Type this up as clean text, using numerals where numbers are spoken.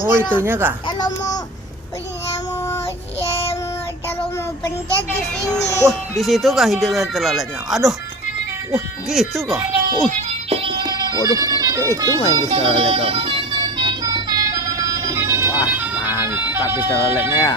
Oh, itunya kah? Kalau mau pencet di sini. Wah, di situ kah hidungnya teloletnya? Aduh. Wah, gitu kah? Waduh, itu main bis telolet kau. Wah, mantap bis teloletnya ya.